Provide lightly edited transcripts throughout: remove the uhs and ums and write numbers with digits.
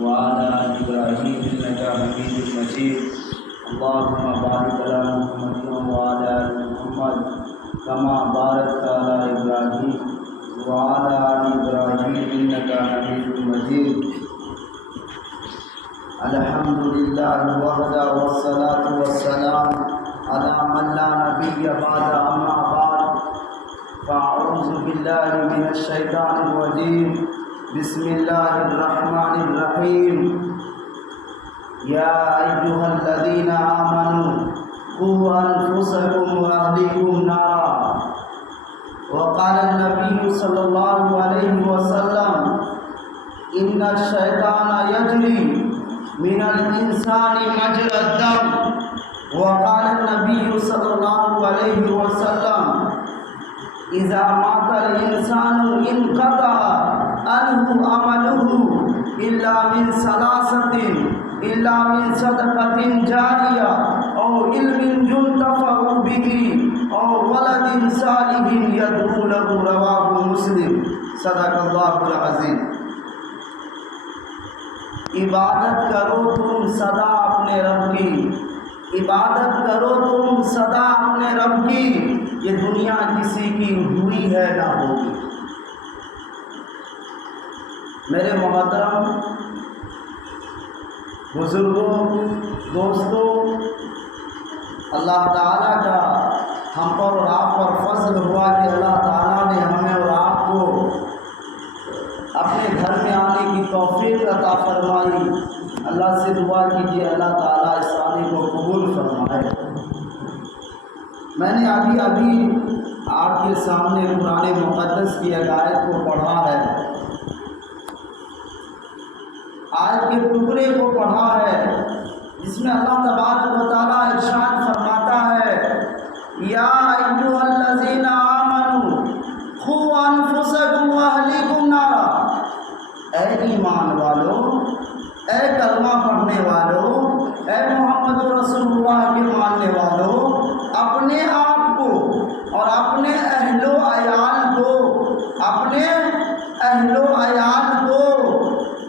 وعلى آل إبراهيم إنك حميد مجيد اللهم بارك على محمد وعلى آل محمد كما باركت على إبراهيم وعلى آل إبراهيم إنك حميد مجيد الحمد لله وحده والصلاة والسلام على من لا نبي بعد أما بعد فأعوذ بالله من الشيطان الرجيم بسم الله الرحمن الرحيم يا أيها الذين آمنوا قوا أنفسكم وأهليكم نارا وقال النبي صلى الله عليه وسلم إن الشيطان يجري من الإنسان مجرى الدم وقال النبي صلى الله عليه وسلم إذا مات الإنسان انقطع عنه عمله إلا من ثلاثة إلا من صدقة جارية أو علم ينتفع به أو ولد صالح يدعو له رواه مسلم صدق الله العظيم عبادت کرو تم سدا اپنے رب کی عبادت کرو تم سدا اپنے رب کی یہ دنیا کسی کی ہوئی ہے نہ ہوگی میرے محترم بزرگوں دوستوں اللہ تعالیٰ کا ہم پر اور آپ پر فضل ہوا کہ اللہ تعالیٰ نے ہمیں اور آپ کو اپنے گھر میں آنے کی توفیق عطا فرمائی اللہ سے دعا کیجیے اللہ تعالیٰ اس آنے کو قبول فرمائے میں نے ابھی آپ کے سامنے قرآن مقدس کی ایک آیت کو پڑھا ہے آیت کے ٹکڑے کو پڑھا ہے جس میں اللہ تبارک و تعالیٰ ارشاد فرماتا ہے یا ایھا الذین آمنوا قوا انفسکم واہلیکم نارا اے ایمان والو اے کلمہ پڑھنے والو اے محمد رسول اللہ کے ماننے والو اپنے آپ کو اور اپنے اہل و عیال کو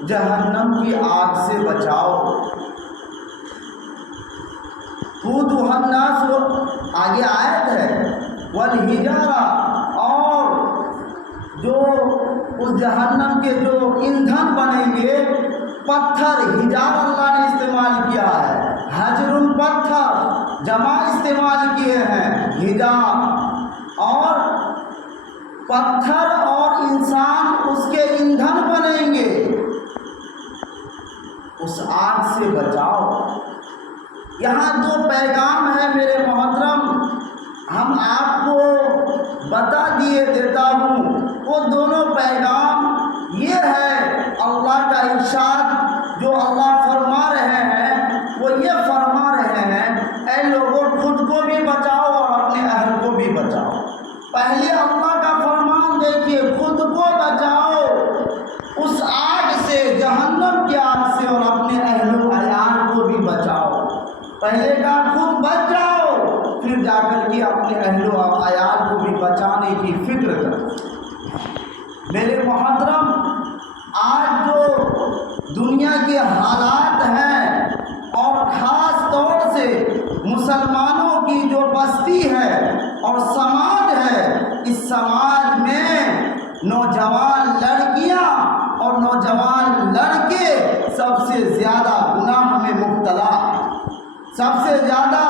جہنم کی آگ سے بچاؤ قودھا الناس آگے آیت ہے والحجارہ اور جو اس جہنم کے جو ایندھن بنیں گے پتھر حجارہ اللہ نے استعمال کیا ہے حجر پتھر جمع استعمال کیے ہیں حجار اور پتھر اور انسان اس کے ایندھن بنیں گے اس آگ سے بچاؤ یہاں دو پیغام ہے میرے محترم ہم آپ کو بتا دیتا ہوں وہ دونوں پیغام یہ ہے اللہ کا ارشاد جو اللہ فرما رہے ہیں وہ یہ فرما رہے ہیں اے لوگوں خود کو بھی بچاؤ اور اپنے اہل کو بھی بچاؤ پہلے اللہ کا فرمان دیکھیے خود کو بچاؤ اس آگ سے جہنم کی آگ سے اور اپنے اہل و عیال کو بھی بچاؤ پہلے کا خود بچ جاؤ پھر جا کر کے اپنے اہل و عیال کو بھی بچانے کی فکر کرو میرے محترم آج جو دنیا کے حالات ہیں اور خاص طور سے مسلمانوں کی جو بستی ہے اور سماج ہے اس سماج میں نوجوان لڑکیاں اور نوجوان لڑکے سب سے زیادہ گناہ میں مبتلا سب سے زیادہ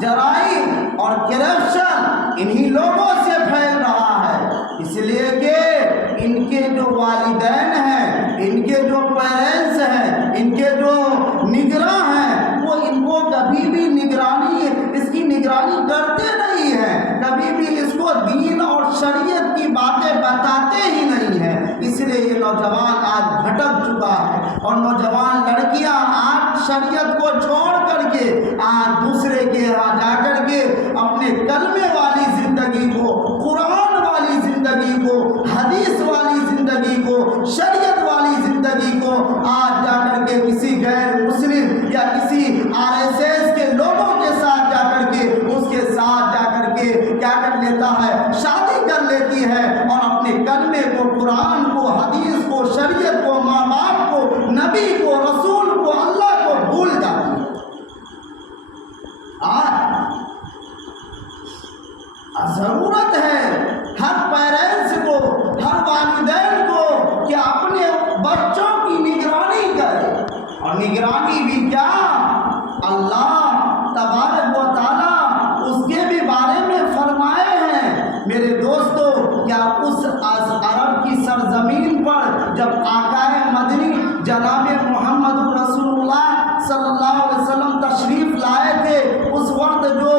جرائم اور کرپشن انہی لوگوں سے پھیل رہا ہے اس لیے کہ ان کے جو والدین ہیں ان کے جو پیرنٹس ہیں ان کے جو نگراں ہیں وہ ان کو کبھی بھی اس کی نگرانی کرتے نہیں ہیں کبھی بھی اس کو دین اور شریعت کی باتیں بتاتے ہی نہیں ہیں اس لیے یہ نوجوان آج بھٹک چکا ہے اور نوجوان لڑکیاں آج شریعت کو چھوڑ کر کے آج دوسرے کے یہاں جا کر کے اپنے کلمے والی زندگی کو قرآن والی زندگی کو حدیث والی زندگی کو شریعت والی زندگی کو آج جا کر کے کسی غیر مسلم یا کسی RSS کے لوگوں کے ساتھ جا کر کے اس کے ساتھ جا کر کے کیا کر لیتا ہے شادی کر لیتی ہے اور اپنے کلمے کو قرآن کو حدیث کو شریعت کو ماں باپ کو نبی کو نگرانی بھی کیا اللہ تبارک و تعالیٰ اس کے بھی بارے میں فرمائے ہیں۔ میرے دوستو، کیا اس عرب کی سرزمین پر جب آقا مدنی جناب محمد رسول اللہ صلی اللہ علیہ وسلم تشریف لائے تھے، اس وقت جو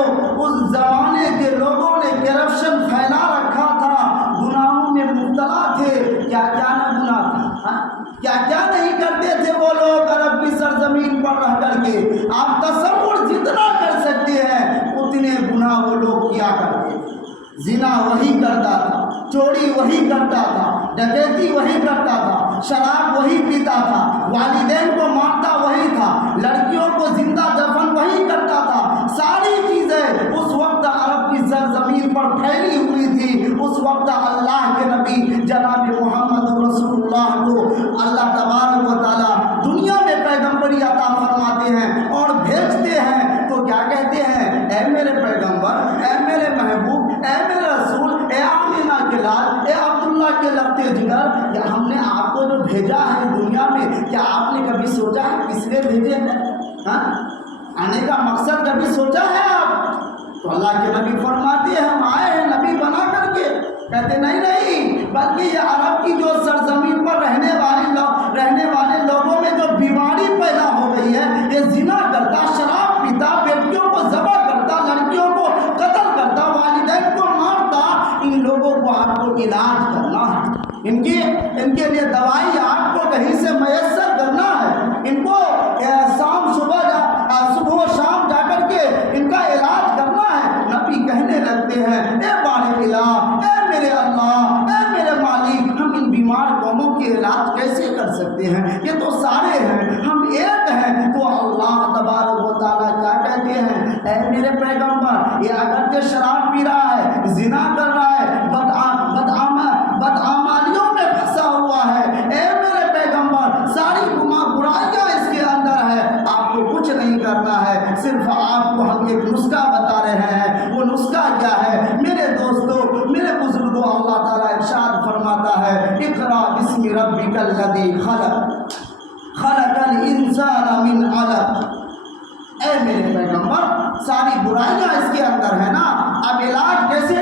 اس زمانے کے لوگوں نے کرپشن پھیلا رکھا تھا، گناہوں میں مبتلا تھے، کیا کیا نہ گناہ تھا، کیا کیا نہیں کرتے تھے وہ لوگ عرب کی سرزمین پر رہ کر کے۔ آپ تصور جتنا کر سکتے ہیں اتنے گناہ وہ لوگ کیا کرتے تھے۔ زنا وہی کرتا تھا، چوری وہی کرتا تھا، ڈکیتی وہی کرتا تھا، شراب وہی پیتا تھا، والدین کو مارتا وہی تھا، لڑکیوں کو زندہ دفن وہی کرتا تھا۔ ساری چیزیں اس وقت عرب کی سرزمین پر پھیلی ہوئی تھی۔ اس وقت اللہ کے نبی جناب محمد رسول اللہ کو اللہ تبارک و تعالیٰ دنیا میں پیغمبری عطا فرماتے ہیں اور بھیجتے ہیں، تو کیا کہتے ہیں؟ اے میرے پیغمبر، اے میرے محبوب، اے میرے رسول، اے آمینہ کے لال، اے عبداللہ کے لگتے جگر، کیا ہم نے آپ کو جو بھیجا ہے دنیا میں، کیا آپ نے کبھی سوچا ہے کس لیے بھیجے ہیں؟ آنے کا مقصد کبھی سوچا ہے آپ؟ تو اللہ کے نبی فرماتے ہیں ہم آئے ہیں نبی بنا کر کے۔ کہتے نہیں، بلکہ یہ عرب کی جو سرزمین پر رہنے والے لوگوں میں جو بیماری پیدا ہو گئی ہے، یہ زنا کرتا، شراب پیتا، بیٹیوں کو ذبح کرتا، لڑکیوں کو قتل کرتا، والدین کو مارتا، ان لوگوں کو آپ کو علاج کرنا ہے، ان کے لیے دوائی آپ کو کہیں سے میسر کرنا ہے، ان کو صبح و شام جا کر کے ان کا علاج کرنا ہے۔ نبی کہنے لگتے ہیں اے بارے الہ، اے میرے اللہ، اے میرے مالک، ہم ان بیمار قوموں کے علاج کیسے کر سکتے ہیں؟ یہ تو سارے ہیں، ہم ایک ہیں۔ تو اللہ تبارک و تعالیٰ کیا کہتے ہیں؟ اے میرے پیغمبر، یہ اگرچہ شراب پی رہا ہے، زنا کر رہا ہے، بدعمالیوں میں پھنسا ہوا ہے، اے میرے پیغمبر ساری برائیاں اس کے اندر ہے، آپ کو کچھ نہیں کرنا ہے، صرف آپ کو ہم ایک نسخہ بتا رہے ہیں۔ وہ نسخہ کیا ہے؟ میرے دوستو، میرے بزرگوں، اللہ تعالیٰ ارشاد فرماتا ہے اقرأ بسم ربک الذی خلق، خلق الانسان من علق۔ اے میرے پیغمبر، ساری برائیاں اس کے اندر ہے نا، اب علاج کیسے